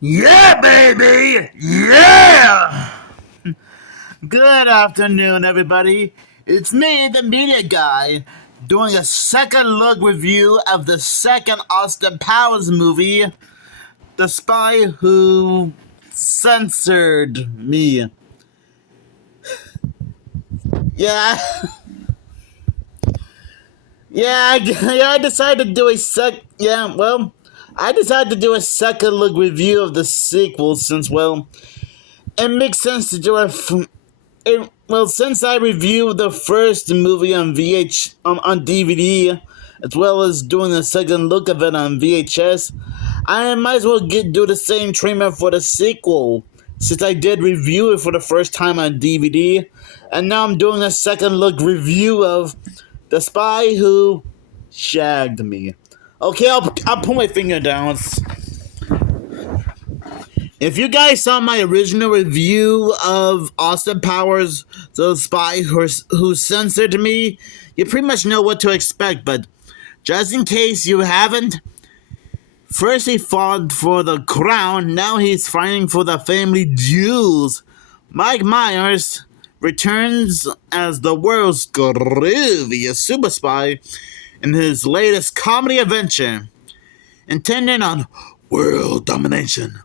Yeah, baby! Yeah! Good afternoon, everybody. It's me, the media guy, doing a second look review of the second Austin Powers movie, The Spy Who Censored Me. Yeah, I decided to do I decided to do a second look review of the sequel since, it makes sense to do since I reviewed the first movie on on DVD, as well as doing a second look of it on VHS, I might as well do the same treatment for the sequel, since I did review it for the first time on DVD, and now I'm doing a second look review of The Spy Who Shagged Me. Okay, I'll put my finger down. If you guys saw my original review of Austin Powers, The Spy Who Censored Me, you pretty much know what to expect, but just in case you haven't, first he fought for the crown, now he's fighting for the family jewels. Mike Myers returns as the world's grooviest super spy in his latest comedy adventure, intended on world domination.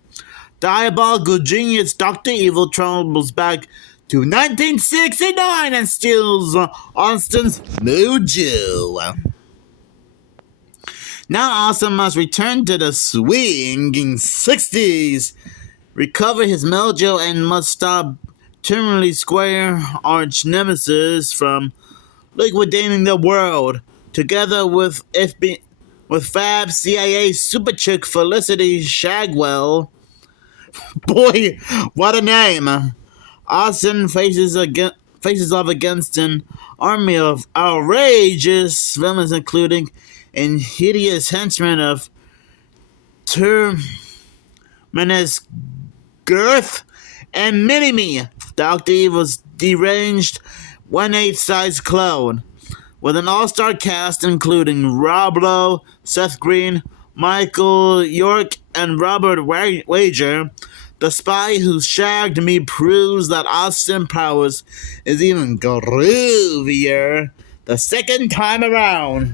Diabolical genius Dr. Evil travels back to 1969 and steals Austin's mojo. Now Austin must return to the swinging 60s, recover his mojo, and must stop terminally square arch nemesis from liquidating the world, together with Fab CIA super chick Felicity Shagwell. Boy, what a name! Austin faces off against an army of outrageous villains, including a hideous henchman of Terminus Girth and Mini-Me, Dr. Evil's deranged 1/8 size clone, with an all-star cast including Rob Lowe, Seth Green, Michael York, and Robert Wager. The Spy Who Shagged Me proves that Austin Powers is even groovier the second time around.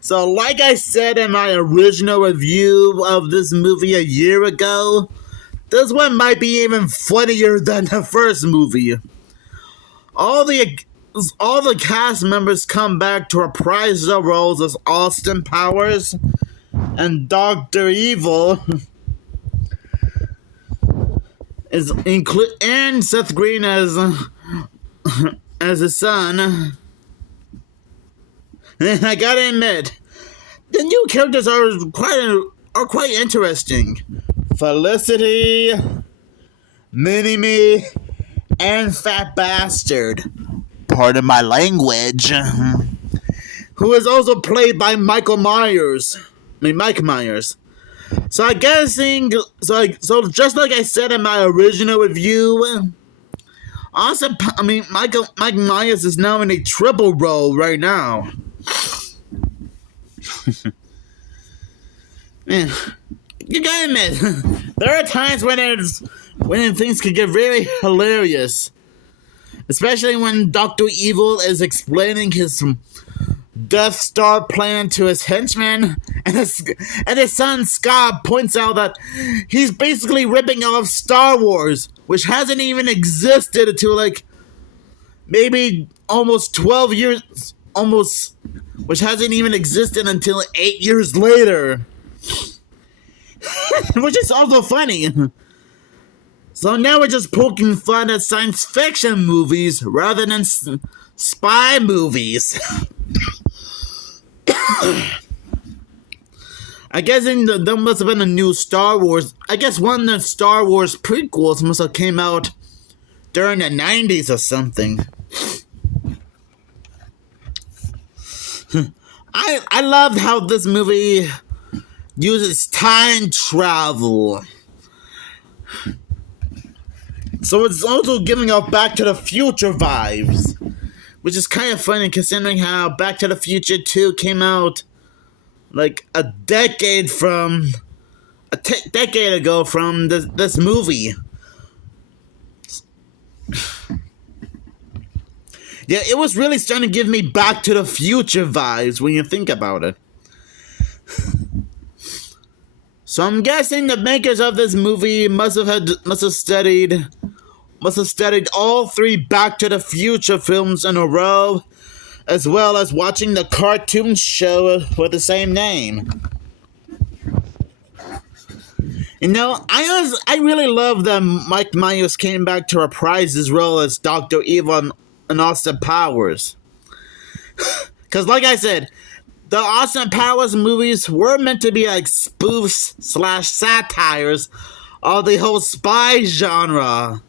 So, like I said in my original review of this movie a year ago, this one might be even funnier than the first movie. All the cast members come back to reprise their roles as Austin Powers and Dr. Evil, and Seth Green as his son. And I gotta admit, the new characters are quite interesting. Felicity, Mini-Me, and Fat Bastard, pardon my language, who is also played by Mike Myers. So just like I said in my original review, Mike Myers is now in a triple role right now. Man, you gotta admit, there are times when things could get really hilarious, especially when Dr. Evil is explaining his Death Star plan to his henchmen, and his son Scott points out that he's basically ripping off Star Wars, which hasn't even existed until maybe almost 12 years, which hasn't even existed until 8 years later. Which is also funny. So now we're just poking fun at science fiction movies rather than spy movies. I guess there must have been a new Star Wars. I guess one of the Star Wars prequels must have came out during the 90s or something. I loved how this movie uses time travel. So it's also giving off Back to the Future vibes, which is kind of funny considering how Back to the Future 2 came out like a decade decade ago from this movie. Yeah, it was really starting to give me Back to the Future vibes when you think about it. So I'm guessing the makers of this movie must have studied all three Back to the Future films in a row, as well as watching the cartoon show with the same name. You know, I really love that Mike Myers came back to reprise his role as Dr. Evil in Austin Powers. Because, like I said, the Austin Powers movies were meant to be like spoofs / satires of the whole spy genre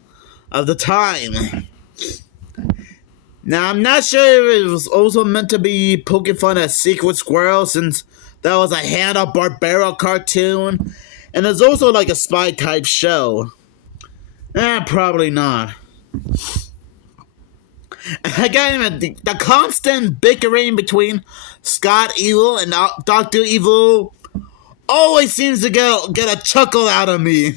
of the time. Now, I'm not sure if it was also meant to be poking fun at Secret Squirrel, since that was a Hanna-Barbera cartoon, and it's also like a spy type show. Probably not. Again, the constant bickering between Scott Evil and Dr. Evil always seems to get a chuckle out of me.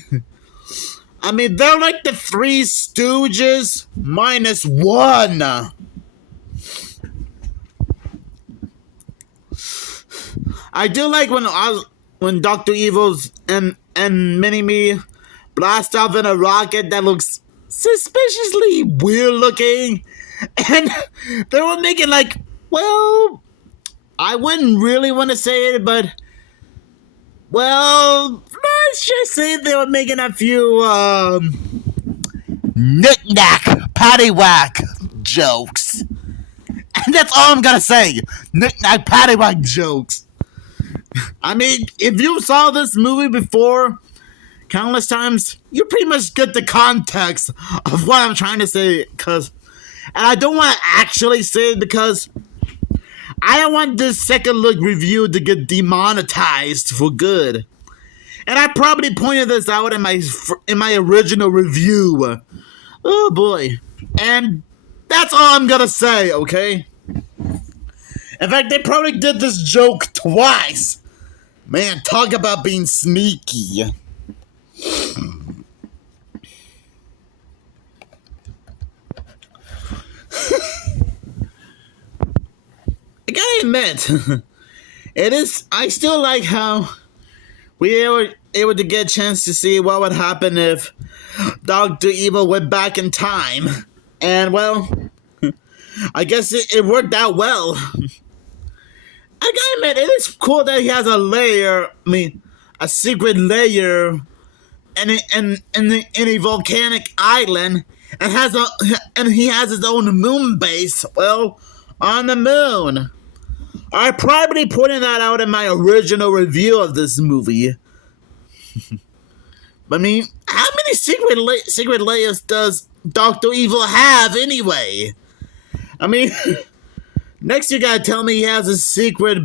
I mean, they're like the Three Stooges minus one. I do like when Dr. Evil's and Mini-Me blast off in a rocket that looks suspiciously weird looking. And they were making like, well, I wouldn't really want to say it, but, well, let's just say they were making a few, knick-knack, paddywhack jokes. And that's all I'm gonna say. Knick-knack, paddywhack jokes. I mean, if you saw this movie before countless times, you pretty much get the context of what I'm trying to say, and I don't want to actually say it because I don't want this second look review to get demonetized for good. And I probably pointed this out in my original review. Oh boy. And that's all I'm gonna say, okay? In fact, they probably did this joke twice. Man, talk about being sneaky. I gotta admit, I still like how we were able to get a chance to see what would happen if Dr. Evil went back in time. And, well, I guess it worked out well. I gotta admit, it is cool that he has a secret layer in a volcanic island, and he has his own moon base, well, on the moon. I probably pointed that out in my original review of this movie. But I mean, how many secret layers does Dr. Evil have anyway? I mean, next you gotta tell me he has a secret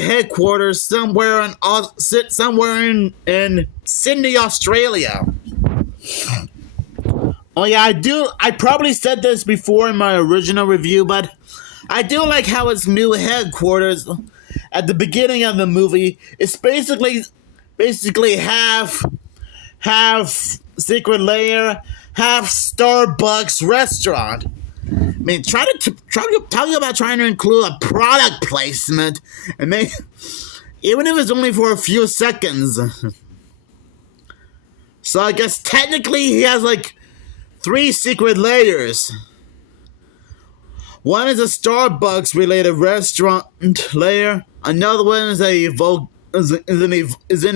headquarters somewhere in Sydney, Australia. Oh yeah, I probably said this before in my original review, but I do like how his new headquarters at the beginning of the movie is basically half secret layer, half Starbucks restaurant. I mean, try to talk about trying to include a product placement, and even if it's only for a few seconds. So I guess technically he has like 3 secret layers. One is a Starbucks related restaurant layer. Another one is in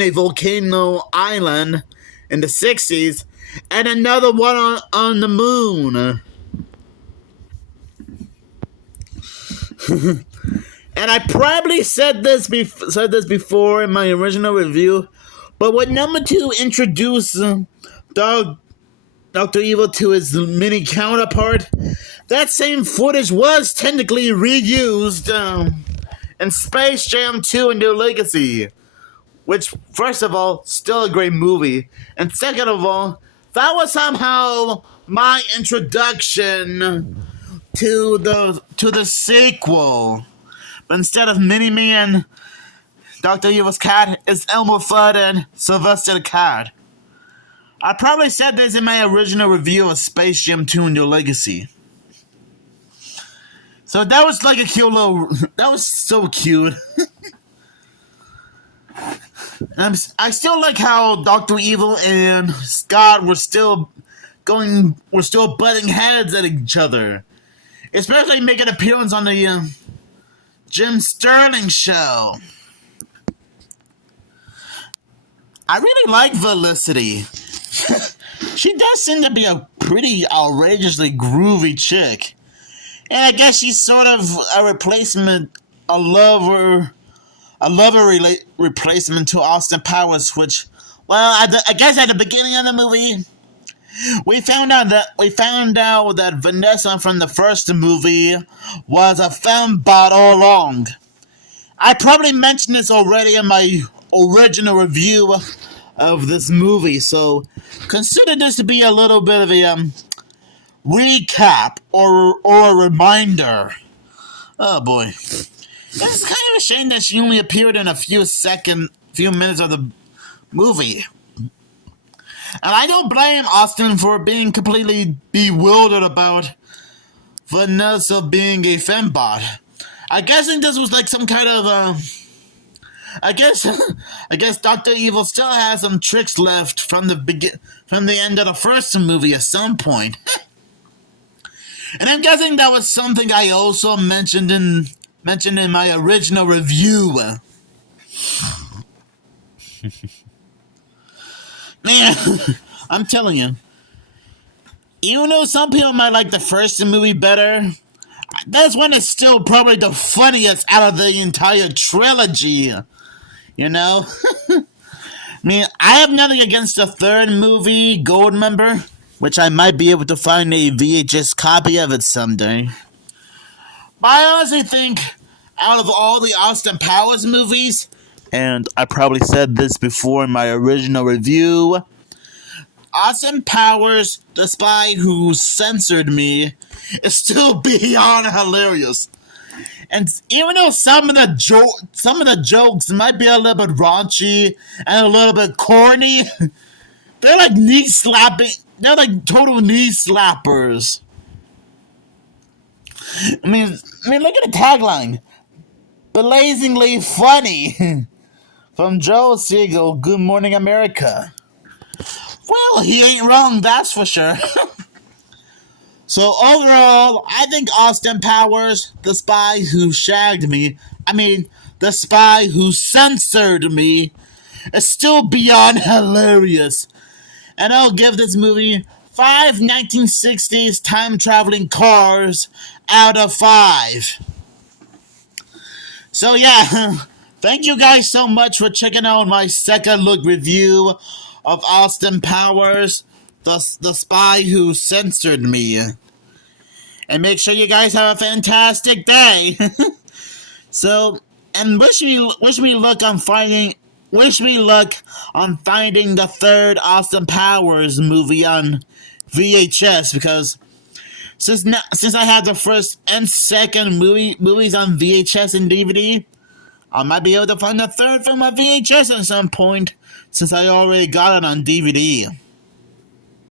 a volcano island in the 60s, and another one on the moon. And I probably said this before in my original review, but when number 2 introduced Dr. Evil to his mini counterpart, that same footage was technically reused in Space Jam 2: A New Legacy, which, first of all, still a great movie, and second of all, that was somehow my introduction to the sequel. But instead of Mini-Me and Dr. Evil's cat is Elmer Fudd and Sylvester the Cat. I probably said this in my original review of Space Jam 2: New Legacy. So that was like a cute little... That was so cute. I still like how Dr. Evil and Scott were still butting heads at each other. Especially making an appearance on the Jim Sterling show. I really like Felicity. She does seem to be a pretty outrageously groovy chick. And I guess she's sort of a replacement, a lover replacement to Austin Powers, which, well, I guess at the beginning of the movie, we found out that Vanessa from the first movie was a fembot all along. I probably mentioned this already in my original review of this movie, so consider this to be a little bit of a recap or a reminder. Oh boy. It's kind of a shame that she only appeared in a few minutes of the movie. And I don't blame Austin for being completely bewildered about Vanessa being a fembot. I guess this was like some kind of I guess Dr. Evil still has some tricks left from the end of the first movie at some point. And I'm guessing that was something I also mentioned in my original review. Man, I'm telling you. Even though some people might like the first movie better, this one is still probably the funniest out of the entire trilogy. You know? I mean, I have nothing against the third movie, Goldmember, which I might be able to find a VHS copy of it someday. But I honestly think, out of all the Austin Powers movies, and I probably said this before in my original review, Austin Powers, the spy who censored me, is still beyond hilarious. And even though some of the jokes might be a little bit raunchy and a little bit corny, they're like knee slapping. They're like total knee slappers. I mean, look at the tagline: "Blazingly funny." From Joe Siegel, Good Morning America. Well, he ain't wrong, that's for sure. So overall, I think Austin Powers, the spy who shagged me, the spy who censored me, is still beyond hilarious. And I'll give this movie 5 1960s time-traveling cars out of 5. So yeah, thank you guys so much for checking out my second look review of Austin Powers, the spy who censored me. And make sure you guys have a fantastic day. So, and wish me luck on finding the third Austin Powers movie on VHS, because since I had the first and second movies on VHS and DVD, I might be able to find the third film on VHS at some point, since I already got it on DVD.